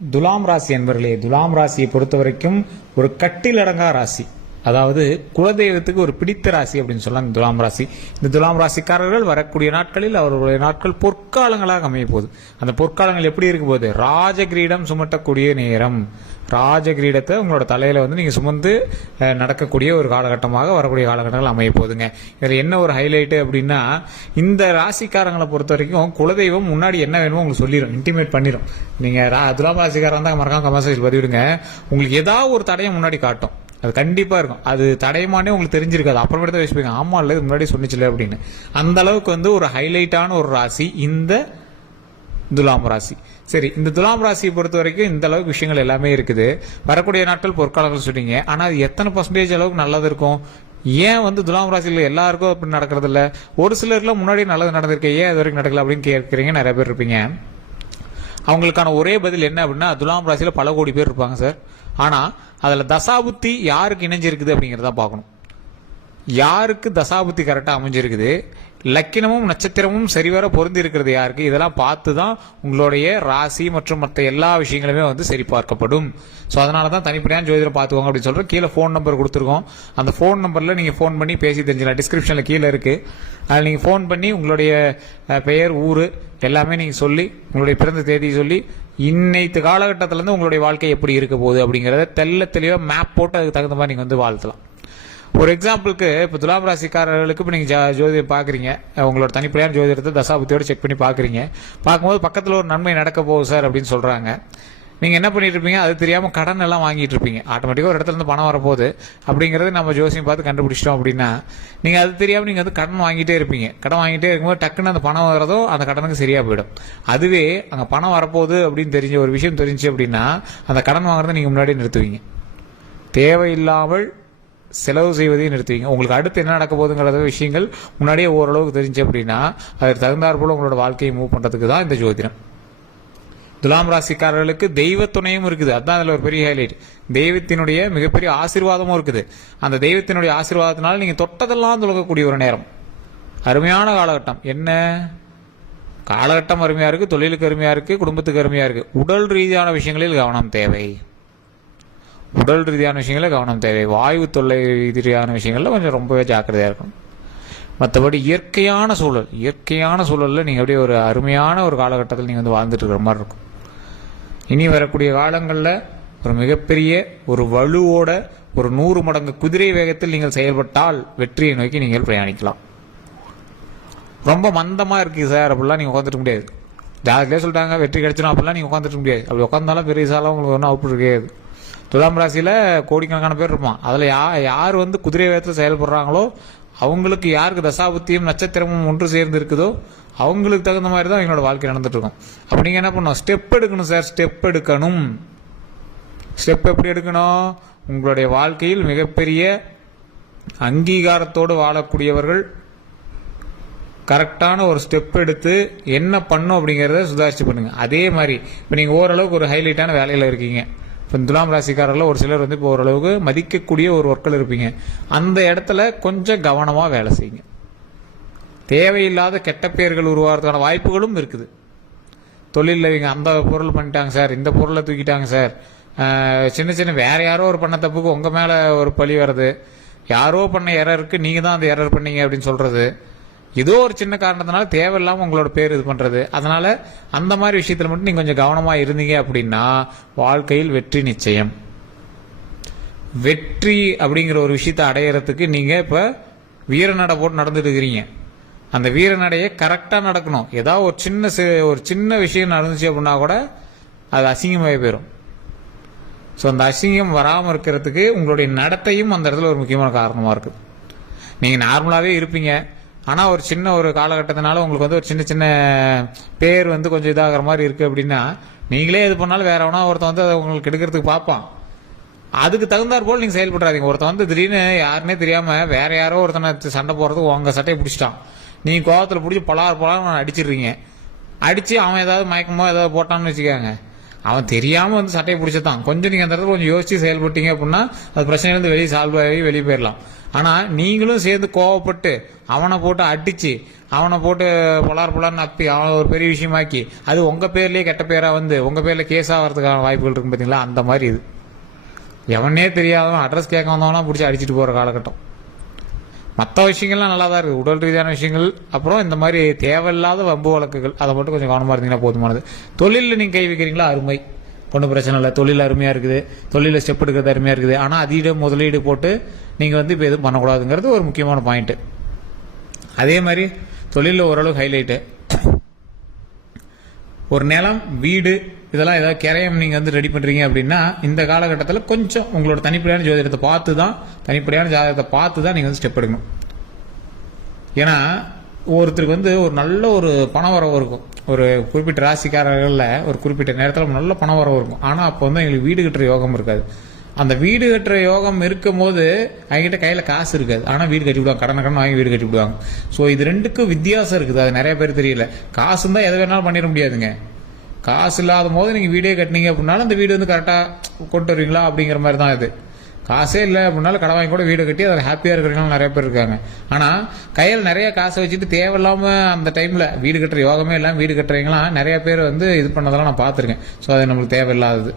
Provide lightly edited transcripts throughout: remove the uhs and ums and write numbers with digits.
துலாம் ராசி என்பர்களே, துலாம் ராசியை பொறுத்த வரைக்கும் ஒரு கட்டிலடங்கா ராசி. அதாவது குலதெய்வத்துக்கு ஒரு பிடித்த ராசி அப்படின்னு சொல்லலாம் துலாம் ராசி. இந்த துலாம் ராசிக்காரர்கள் வரக்கூடிய நாட்களில் அவர்களுடைய நாட்கள் பொற்காலங்களாக அமைய போகுது. அந்த பொற்காலங்கள் எப்படி இருக்க போகுது? ராஜகிரீடம் சுமட்டக்கூடிய நேரம். ராஜகிரீடத்தை உங்களோட தலையில நீங்க சுமந்து நடக்கக்கூடிய ஒரு காலகட்டமாக வரக்கூடிய காலகட்டங்கள் அமைய போகுதுங்க. இதுல என்ன ஒரு ஹைலைட் அப்படின்னா, இந்த ராசிக்காரங்களை பொறுத்த வரைக்கும் குலதெய்வம் முன்னாடி என்ன வேணுமோ உங்களுக்கு சொல்லிடும், இன்டிமேட் பண்ணிடும். நீங்க துலாம் ராசிக்காரன் தான் மறக்காம கமெண்ட்ஸ் பதிவிடுங்க. உங்களுக்கு ஏதாவது ஒரு தடையை முன்னாடி காட்டும், அது கண்டிப்பா இருக்கும். அது தடையமானே உங்களுக்கு தெரிஞ்சிருக்காது, அப்புறமேட்டு தான் யோசிப்பீங்க, ஆமா இல்ல முன்னாடி சொன்னிச்சுல அப்படின்னு. அந்த அளவுக்கு ஒரு ஹைலைட்டான ஒரு ராசி இந்த துலாம் ராசி. சரி, இந்த துலாம் ராசியை பொறுத்த வரைக்கும் இந்த அளவுக்கு விஷயங்கள் எல்லாமே இருக்குது. வரக்கூடிய நாட்கள் பொற்காலங்கள் சொன்னீங்க, ஆனா அது எத்தனை % அளவுக்கு நல்லது இருக்கும்? ஏன் துலாம் ராசியில் எல்லாருக்கும் அப்படி நடக்கிறது இல்ல? ஒரு சிலருக்குலாம் முன்னாடி நல்லது நடந்திருக்கு, ஏன் இது வரைக்கும் நடக்கல அப்படின்னு கேட்கறீங்க நிறைய பேர் இருப்பீங்க. அவங்களுக்கான ஒரே பதில் என்ன அப்படின்னா, துலாம் ராசியில பல கோடி பேர் இருப்பாங்க சார். ஆனா அதுல தசாபுத்தி யாருக்கு இணைஞ்சிருக்குது அப்படிங்கறத பார்க்கணும். யாருக்கு தசாபுத்தி கரெக்டா அமைஞ்சிருக்குது, லக்கினமும் நட்சத்திரமும் சரிவர பொருந்தி இருக்கிறது யாருக்கு, இதெல்லாம் பார்த்து தான் உங்களுடைய ராசி மற்றும் மற்ற எல்லா விஷயங்களுமே சரி பார்க்கப்படும். ஸோ அதனால தான் தனிப்படையான ஜோதிடம் பார்த்துக்கோங்க அப்படின்னு சொல்றோம். கீழே ஃபோன் நம்பர் கொடுத்துருக்கோம். அந்த ஃபோன் நம்பர்ல நீங்க ஃபோன் பண்ணி பேசி தெரிஞ்சுக்கலாம். டிஸ்கிரிப்ஷன்ல கீழே இருக்கு, அதில் நீங்க ஃபோன் பண்ணி உங்களுடைய பெயர், ஊரு எல்லாமே நீங்க சொல்லி, உங்களுடைய பிறந்த தேதி சொல்லி, இன்னைத்து காலகட்டத்திலேருந்து உங்களுடைய வாழ்க்கை எப்படி இருக்க போகுது அப்படிங்கறத தெளிவா மேப் போட்டு அதுக்கு தகுந்த மாதிரி நீங்க வாழ்த்தலாம். ஒரு எக்ஸாம்பிளுக்கு இப்போ துலாம் ராசிக்காரர்களுக்கு இப்போ நீங்க ஜோதிடம் பாக்குறீங்க, உங்களோட தனிப்படையான ஜோதிடத்தை தசாபுத்தியோட செக் பண்ணி பாக்குறீங்க. பார்க்கும்போது பக்கத்துல ஒரு நன்மை நடக்க போகுது சார் அப்படின்னு சொல்றாங்க. நீங்க என்ன பண்ணிட்டு இருப்பீங்க? அது தெரியாம கடன் எல்லாம் வாங்கிட்டு இருப்பீங்க. ஆட்டோமேட்டிக்கா ஒரு இடத்துல இருந்து பணம் வரப்போகுது அப்படிங்கறது நம்ம ஜோசியம் பார்த்து கண்டுபிடிச்சிட்டோம் அப்படின்னா, நீங்க அது தெரியாம நீங்க கடன் வாங்கிட்டே இருப்பீங்க. கடன் வாங்கிட்டே இருக்கும்போது டக்குன்னு அந்த பணம் வரதோ அந்த கடனுக்கு சரியா போயிடும். அதுவே அங்க பணம் வரப்போகுது அப்படின்னு தெரிஞ்ச ஒரு விஷயம் தெரிஞ்சு அப்படின்னா, அந்த கடன் வாங்குறத நீங்க முன்னாடி நிறுத்துவீங்க. தேவையில்லாமல் செலவு செய்வதையும் நிறுத்துவீங்க. உங்களுக்கு அடுத்து என்ன நடக்க போகுதுங்கிற விஷயங்கள் முன்னாடியே ஓரளவுக்கு தெரிஞ்சு அப்படின்னா, அதற்கு தகுந்தாற் போல உங்களோட வாழ்க்கையை மூவ் பண்றதுக்கு தான் இந்த ஜோதிடம். துலாம் ராசிக்காரர்களுக்கு தெய்வ துணையும் இருக்குது, அதுதான் அதுல ஒரு பெரிய ஹைலைட். தெய்வத்தினுடைய மிகப்பெரிய ஆசீர்வாதமும் இருக்குது. அந்த தெய்வத்தினுடைய ஆசீர்வாதத்தினால நீங்க தொட்டதெல்லாம் துலகக்கூடிய ஒரு நேரம். அருமையான காலகட்டம். என்ன காலகட்டம் அருமையா இருக்கு, தொழிலுக்கு அருமையா இருக்கு, குடும்பத்துக்கு அருமையா இருக்கு. உடல் ரீதியான விஷயங்களில் கவனம் தேவை. உடல் ரீதியான விஷயங்கள கவனம் தேவை. வாயு தொல்லை ரீதியான விஷயங்கள்ல கொஞ்சம் ரொம்பவே ஜாக்கிரதையா இருக்கும். மற்றபடி இயற்கையான சூழல்ல நீங்க அப்படியே ஒரு அருமையான ஒரு காலகட்டத்தில் நீங்க வாழ்ந்துட்டு இருக்கிற மாதிரி இருக்கும். இனி வரக்கூடிய காலங்களில் ஒரு மிகப்பெரிய ஒரு வலுவோட ஒரு 100 மடங்கு குதிரை வேகத்தில் நீங்கள் செயல்பட்டால் வெற்றியை நோக்கி நீங்கள் பிரயாணிக்கலாம். ரொம்ப மந்தமா இருக்கு சார் அப்படிலாம் நீங்க உட்காந்துட்டு முடியாது. ஜாதகத்திலே சொல்லிட்டாங்க வெற்றி கிடைச்சிடும் அப்படிலாம் நீங்க உட்காந்துட்டு முடியாது. அப்படி உட்காந்தாலும் பெரிய சாலம் உங்களுக்கு ஒன்றும் அவுட் இருக்காது. துலாம் ராசியில கோடிக்கணக்கான பேர் இருப்பான். அதுல யார் குதிரை வேகத்தில் செயல்படுறாங்களோ, அவங்களுக்கு யாருக்கு தசாபுத்தியும் நட்சத்திரமும் ஒன்று சேர்ந்து இருக்குதோ அவங்களுக்கு தகுந்த மாதிரி தான் எங்களோட வாழ்க்கை நடந்துட்டு இருக்கும். அப்ப நீங்க என்ன பண்ணணும்? ஸ்டெப் எடுக்கணும் சார். ஸ்டெப் எப்படி எடுக்கணும்? உங்களுடைய வாழ்க்கையில் மிகப்பெரிய அங்கீகாரத்தோடு வாழக்கூடியவர்கள் கரெக்டான ஒரு ஸ்டெப் எடுத்து என்ன பண்ணும் அப்படிங்கறத சுதாரிச்சு பண்ணுங்க. அதே மாதிரி இப்ப நீங்க ஓரளவுக்கு ஒரு ஹைலைட்டான வேலையில இருக்கீங்க. இப்போ துலாம் ராசிக்காரர்கள் ஒரு சிலர் இப்போ ஓரளவுக்கு மதிக்கக்கூடிய ஒரு ஒர்க்கில் இருப்பீங்க. அந்த இடத்துல கொஞ்சம் கவனமா வேலை செய்யுங்க. தேவையில்லாத கெட்ட பெயர்கள் உருவாகிறதுக்கான வாய்ப்புகளும் இருக்குது. தொழிலில் இவங்க அந்த பொருள் பண்ணிட்டாங்க சார், இந்த பொருளை தூக்கிட்டாங்க சார், சின்ன வேற யாரோ ஒரு பண்ண தப்புக்கு உங்க மேல ஒரு பழி வருது, யாரோ பண்ண எரருக்கு நீங்க தான் அந்த எரர் பண்ணீங்க அப்படின்னு சொல்றது, ஏதோ ஒரு சின்ன காரணத்தினால தேவையில்லாம உங்களோட பேர் இது பண்றது. அதனால அந்த மாதிரி விஷயத்துல மட்டும் நீங்க கொஞ்சம் கவனமா இருந்தீங்க அப்படின்னா வாழ்க்கையில் வெற்றி நிச்சயம். வெற்றி அப்படிங்கிற ஒரு விஷயத்தை அடையறதுக்கு நீங்க இப்ப வீரநடை போட்டு நடந்துட்டு இருக்கிறீங்க. அந்த வீரநடையை கரெக்டா நடக்கணும். ஏதாவது ஒரு சின்ன விஷயம் நடந்துச்சு அப்படின்னா கூட அது அசிங்கமாகி போயிடும். ஸோ அந்த அசிங்கம் வராமல் இருக்கிறதுக்கு உங்களுடைய நடத்தையும் அந்த இடத்துல ஒரு முக்கியமான காரணமா இருக்கு. நீங்க நார்மலாவே இருப்பீங்க, ஆனா ஒரு சின்ன ஒரு காலகட்டத்தினால உங்களுக்கு ஒரு சின்ன பேர் கொஞ்சம் இதாகிற மாதிரி இருக்கு அப்படின்னா, நீங்களே இது பண்ணாலும் வேற எவனா ஒருத்தன் அதை உங்களுக்கு எடுக்கிறதுக்கு பார்ப்பான். அதுக்கு தகுந்தாற் போல் நீங்க செயல்படுறாதீங்க. ஒருத்தன் திடீர்னு யாருன்னே தெரியாம வேற யாரோ ஒருத்தனை சண்டை போறதுக்கு உங்க சட்டையை பிடிச்சிட்டான். நீங்க கோவத்துல பிடிச்சி பலார் அடிச்சிடுறீங்க. அடிச்சு அவன் ஏதாவது மயக்கமோ ஏதாவது போட்டான்னு வச்சுக்காங்க, அவன் தெரியாம வந்து சட்டையை பிடிச்சதான். கொஞ்சம் நீங்க அந்த இடத்துல கொஞ்சம் யோசிச்சு செயல்பட்டீங்க அப்படின்னா அது பிரச்சனையிலிருந்து வெளியே சால்வ் ஆகி வெளியே போயிடலாம். ஆனா நீங்களும் சேர்ந்து கோவப்பட்டு அவனை போட்டு அடிச்சு அவனை போட்டு பொலார் அப்பி அவனை ஒரு பெரிய விஷயமாக்கி அது உங்க பேர்லயே கெட்ட பேரா வந்து உங்க பேர்ல கேஸ் ஆகிறதுக்கான வாய்ப்புகள் இருக்கு பாத்தீங்களா? அந்த மாதிரி இது எவனே தெரியாதவன் அட்ரஸ் கேட்க வந்தவனா பிடிச்சி அடிச்சுட்டு போற காலகட்டம். மற்ற விஷயங்கள்லாம் நல்லா தான் இருக்குது, உடல் ரீதியான விஷயங்கள். அப்புறம் இந்த மாதிரி தேவையில்லாத வம்பு வழக்குகள் அதை மட்டும் கொஞ்சம் கவனமாக இருந்தீங்கன்னா போதுமானது. தொழிலில் நீங்கள் கை வைக்கிறீங்களா அருமை, ஒன்றும் பிரச்சனை இல்லை. தொழில் அருமையாக இருக்குது, தொழிலில் ஸ்டெப் எடுக்கிறது அருமையாக இருக்குது. ஆனால் அதிக முதலீடு போட்டு நீங்கள் வந்து இப்போ எதுவும் பண்ணக்கூடாதுங்கிறது ஒரு முக்கியமான பாயிண்ட்டு. அதே மாதிரி தொழிலில் ஓரளவு ஹைலைட்டு ஒரு நிலம் வீடு இதெல்லாம் ஏதாவது கிரையம் நீங்கள் வந்து ரெடி பண்ணுறீங்க அப்படின்னா இந்த காலகட்டத்தில் கொஞ்சம் உங்களோட தனிப்படையான ஜோதிடத்தை பார்த்து தான் நீங்கள் வந்து ஸ்டெப் எடுக்கணும். ஏன்னா ஒருத்தருக்கு வந்து ஒரு நல்ல ஒரு பண வரவு இருக்கும், ஒரு குறிப்பிட்ட ராசிக்காரர்களில் ஒரு குறிப்பிட்ட நேரத்தில் நல்ல பண வரவு இருக்கும். ஆனால் அப்போ வந்து எங்களுக்கு வீடு கட்டுற யோகம் இருக்காது. அந்த வீடு கட்டுற யோகம் இருக்கும் போது அவங்ககிட்ட கையில் காசு இருக்காது, ஆனால் வீடு கட்டி விடுவாங்க, கடன் வாங்கி வீடு கட்டி விடுவாங்க. ஸோ இது ரெண்டுக்கும் வித்தியாசம் இருக்குது, அது நிறைய பேர் தெரியல. காசு இருந்தால் எதை வேணாலும் பண்ணிட முடியாதுங்க. காசு இல்லாத போது நீங்கள் வீடே கட்டினீங்க அப்படின்னாலும் அந்த வீடு வந்து கரெக்டாக கொண்டு வருவீங்களா அப்படிங்கிற மாதிரி தான் இது. காசே இல்லை அப்படின்னாலும் கடை வாங்கி கூட வீடு கட்டி அதில் ஹாப்பியாக இருக்கிறவங்களும் நிறைய பேர் இருக்காங்க. ஆனால் கையில் நிறைய காசை வச்சுட்டு தேவையில்லாமல் அந்த டைமில் வீடு கட்டுற யோகமே இல்லாமல் வீடு கட்டுறவங்களாம் நிறைய பேர் வந்து இது பண்ணதெல்லாம் நான் பார்த்துருக்கேன். ஸோ அது நம்மளுக்கு தேவையில்லாதது.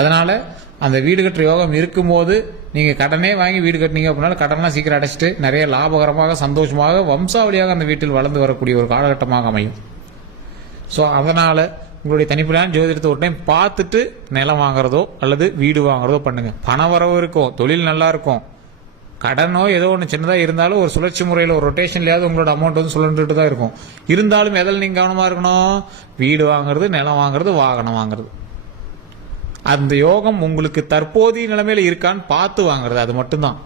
அதனால அந்த வீடு கட்டுற யோகம் இருக்கும்போது நீங்கள் கடனே வாங்கி வீடு கட்டினீங்க அப்படின்னாலும் கடனெலாம் சீக்கிரம் அடைச்சிட்டு நிறைய லாபகரமாக சந்தோஷமாக வம்சாவளியாக அந்த வீட்டில் வளர்ந்து வரக்கூடிய ஒரு காலகட்டமாக அமையும். ஸோ அதனால் உங்களுடைய தனிப்படையான ஜோதிடத்தை ஒரு டைம் பார்த்துட்டு நிலம் வாங்குறதோ அல்லது வீடு வாங்குறதோ பண்ணுங்க. பண வரவு இருக்கும், தொழில் நல்லா இருக்கும், கடனோ ஏதோ ஒன்று சின்னதாக இருந்தாலும் ஒரு சுழற்சி முறையில் ஒரு ரொட்டேஷன்லையாவது உங்களோட அமௌண்ட் வந்து சுழன்றுட்டு தான் இருக்கும். இருந்தாலும் எதில் நீங்கள் கவனமாக இருக்கணும்? வீடு வாங்குறது, நிலம் வாங்குறது, வாகனம் வாங்குறது. அந்த யோகம் உங்களுக்கு தற்போதைய நிலைமையில இருக்கான்னு பார்த்து வாங்குறது, அது மட்டும்தான்.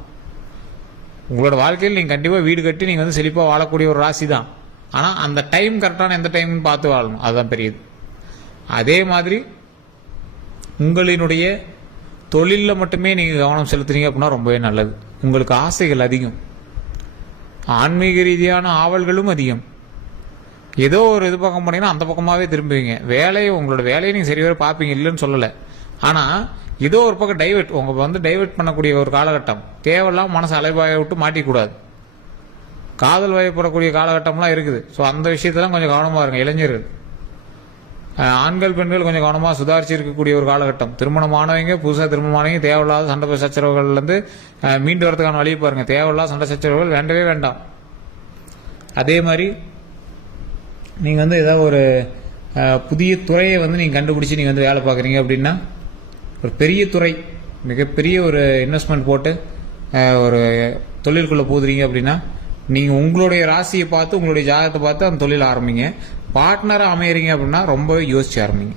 உங்களோட வாழ்க்கையில் நீங்கள் கண்டிப்பாக வீடு கட்டி நீங்கள் வந்து செழிப்பாக வாழக்கூடிய ஒரு ராசி தான். ஆனால் அந்த டைம் கரெக்டான எந்த டைம்னு பார்த்து வாழணும், அதுதான் பெரியது. அதே மாதிரி உங்களினுடைய தொழிலில் மட்டுமே நீங்கள் கவனம் செலுத்துறீங்க அப்படின்னா ரொம்பவே நல்லது. உங்களுக்கு ஆசைகள் அதிகம், ஆன்மீக ரீதியான ஆவல்களும் அதிகம். ஏதோ ஒரு இது பக்கம் போனீங்கன்னா அந்த பக்கமாகவே திரும்புவீங்க. உங்களோட வேலையை நீங்கள் சரிவர பார்ப்பீங்க, இல்லைன்னு சொல்லலை. ஆனால் ஏதோ ஒரு பக்கம் உங்க வந்து டைவெர்ட் பண்ணக்கூடிய ஒரு காலகட்டம். தேவையில்லாம மனசு அலைபாய விட்டு மாட்டிக்கூடாது. காதல் வயப்படக்கூடிய காலகட்டம்லாம் இருக்குது. ஸோ அந்த விஷயத்தெல்லாம் கொஞ்சம் கவனமாக இருங்க. இளைஞர்கள், ஆண்கள் பெண்கள் கொஞ்சம் கவனமாக சுதாரிச்சு இருக்கக்கூடிய ஒரு காலகட்டம். திருமணமானவங்க, புதுசாக திருமணமானவங்க தேவையில்லாத சண்டை சச்சரவுகள்லேருந்து மீண்டு வரதுக்கான வழியை பாருங்க. தேவையில்லாத சண்டை சச்சரவுகள் வேண்டவே வேண்டாம். அதே மாதிரி நீங்கள் வந்து ஏதாவது ஒரு புதிய துறையை வந்து நீங்கள் கண்டுபிடிச்சி நீங்கள் வந்து வேலை பார்க்குறீங்க அப்படின்னா, ஒரு பெரிய துறை, மிகப்பெரிய ஒரு இன்வெஸ்ட்மெண்ட் போட்டு ஒரு தொழிலுக்குள்ளே போதுறீங்க அப்படின்னா நீங்கள் உங்களுடைய ராசியை பார்த்து உங்களுடைய ஜாதகத்தை பார்த்து அந்த தொழில் ஆரம்பிங்க. பார்ட்னராக அமையறீங்க அப்படின்னா ரொம்பவே யோசிச்சு ஆரம்பிங்க.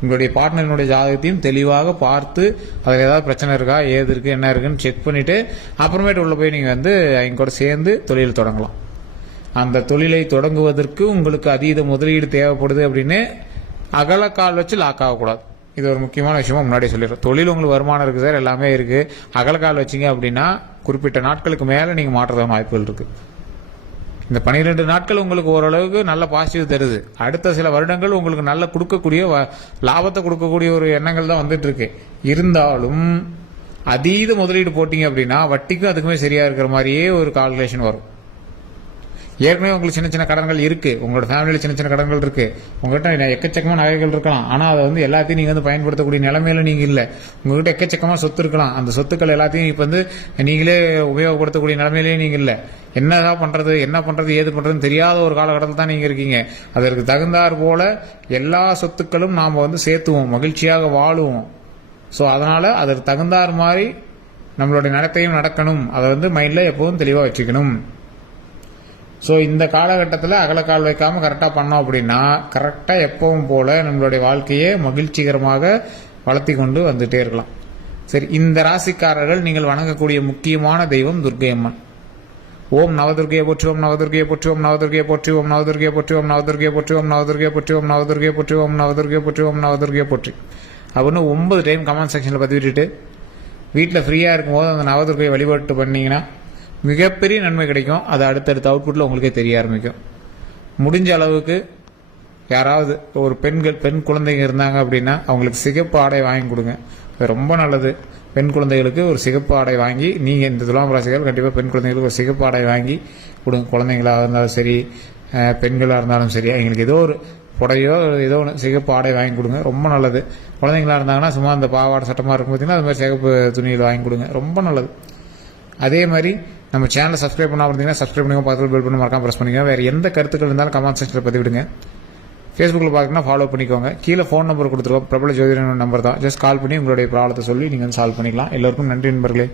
உங்களுடைய பார்ட்னரினுடைய ஜாதகத்தையும் தெளிவாக பார்த்து அதில் ஏதாவது பிரச்சனை இருக்கா, ஏது இருக்குது, என்ன இருக்குன்னு செக் பண்ணிவிட்டு அப்புறமேட்டு உள்ளே போய் நீங்கள் வந்து அவங்க கூட சேர்ந்து தொழில் தொடங்கலாம். அந்த தொழிலை தொடங்குவதற்கு உங்களுக்கு அதீத முதலீடு தேவைப்படுது அப்படின்னு அகலக்கால் வச்சு லாக் ஆகக்கூடாது. இது ஒரு முக்கியமான விஷயமா முன்னாடியே சொல்லிடுறோம். தொழில் உங்களுக்கு வருமானம் இருக்குது சார், எல்லாமே இருக்குது, அகலக்கால் வச்சிங்க அப்படின்னா குறிப்பிட்ட நாட்களுக்கு மேலே நீங்கள் மாற்றுறதான வாய்ப்புகள் இருக்குது. இந்த 12 நாட்கள் உங்களுக்கு ஓரளவுக்கு நல்ல பாசிட்டிவ் தருது. அடுத்த சில வருடங்கள் உங்களுக்கு நல்ல கொடுக்கக்கூடிய லாபத்தை கொடுக்கக்கூடிய ஒரு எண்ணங்கள் தான் வந்துட்டு இருக்கு. இருந்தாலும் அதீத முதலீடு போட்டீங்க அப்படின்னா வட்டிக்கும் அதுக்குமே சரியா இருக்கிற மாதிரியே ஒரு கால்குலேஷன் வரும். ஏற்கனவே உங்களுக்கு சின்ன சின்ன கடன்கள் இருக்கு, உங்களோட ஃபேமிலியில் சின்ன சின்ன கடன்கள் இருக்கு, உங்ககிட்ட எக்கச்சக்கமான நகைகள் இருக்கலாம். ஆனால் அதை வந்து எல்லாத்தையும் நீங்கள் வந்து பயன்படுத்தக்கூடிய நிலைமையில நீங்க இல்லை. உங்ககிட்ட எக்கச்சக்கமான சொத்து இருக்கலாம், அந்த சொத்துக்கள் எல்லாத்தையும் இப்போ வந்து நீங்களே உபயோகப்படுத்தக்கூடிய நிலைமையிலேயே நீங்க இல்லை. என்னதான் பண்றது, என்ன பண்றது, ஏது பண்றதுன்னு தெரியாத ஒரு காலகட்டத்தில் தான் நீங்க இருக்கீங்க. அதற்கு தகுந்தாற் போல எல்லா சொத்துக்களும் நாம வந்து சேர்த்துவோம், மகிழ்ச்சியாக வாழுவோம். ஸோ அதனால அதற்கு தகுந்தாற் மாதிரி நம்மளுடைய நடத்தையும் நடக்கணும். அதை வந்து மைண்ட்ல எப்போதும் தெளிவாக வச்சுக்கணும். ஸோ இந்த காலகட்டத்தில் அகலக்கால் வைக்காமல் கரெக்டாக பண்ணோம் அப்படின்னா கரெக்டாக எப்பவும் போல நம்மளுடைய வாழ்க்கையை மகிழ்ச்சிகரமாக வளர்த்தி கொண்டு வந்துட்டே இருக்கலாம். சரி, இந்த ராசிக்காரர்கள் நீங்கள் வணங்கக்கூடிய முக்கியமான தெய்வம் துர்க்கை அம்மன். ஓம் நவதுர்கையை போற்றி, ஓம் நவதுர்கையை போற்றி, ஓம் நவதுர்கையை போற்றி, ஓம் நவதுர்கையை போற்றி, ஓம் நவதுர்கையை போற்றி, ஓம் நவதுர்கையை போற்றி, ஓம் நவதுர்கையை போற்றி, ஓம் நவதுர்கையை போற்றி, ஓம் நவதுர்கையை போற்றி அப்படின்னு 9 டைம் கமெண்ட் செக்ஷனில் பதிவிட்டுட்டு வீட்டில் ஃப்ரீயாக இருக்கும்போது அந்த நவதுர்கையை வழிபாட்டு பண்ணிங்கன்னா மிகப்பெரிய நன்மை கிடைக்கும். அது அடுத்தடுத்த அவுட்புட்டில் உங்களுக்கே தெரிய ஆரம்பிக்கும். முடிஞ்ச அளவுக்கு யாராவது ஒரு பெண் குழந்தைங்க இருந்தாங்க அப்படின்னா அவங்களுக்கு சிகப்பு ஆடை வாங்கி கொடுங்க. அது ரொம்ப நல்லது. பெண் குழந்தைகளுக்கு ஒரு சிகப்பு ஆடை வாங்கி, நீங்கள் இந்த துலாம் ராசிகள் கண்டிப்பாக பெண் குழந்தைகளுக்கு ஒரு சிகப்பு ஆடை வாங்கி கொடுங்க. குழந்தைங்களாக இருந்தாலும் சரி, பெண்களாக இருந்தாலும் சரி, அவங்களுக்கு ஏதோ ஒரு புடையோ ஏதோ ஒன்று சிகப்பு ஆடை வாங்கி கொடுங்க. ரொம்ப நல்லது. குழந்தைங்களா இருந்தாங்கன்னா சும்மா அந்த பாவாடை சட்டமாக இருக்கும் பார்த்தீங்கன்னா, அது மாதிரி சிகப்பு துணியில் வாங்கி கொடுங்க. ரொம்ப நல்லது. அதே மாதிரி நம்ம சேனலை சப்ஸ்கிரைப் பண்ணாமல் இருந்தீங்கன்னா சப்ஸ்கிரைப் பண்ணுங்க, பக்கத்தில் பெல் பண்ணி மறக்காம ப்ரெஸ் பண்ணிக்கோங்க. வேறு எந்த கருத்துக்கள் இருந்தாலும் கமெண்ட் செக்ஷனில் பதிவிடுங்க. ஃபேஸ்புக்கில் பார்க்கணும்னா ஃபாலோ பண்ணிக்கோங்க. கீழே ஃபோன் நம்பர் கொடுத்துருக்கோம், பிரபல ஜோதிடர் நம்பர் தான். ஜஸ்ட் கால் பண்ணி உங்களுடைய ப்ராப்ளத்தை சொல்லி நீங்கள் சால்வ் பண்ணிக்கலாம். எல்லோருக்கும் நன்றி நண்பர்களே.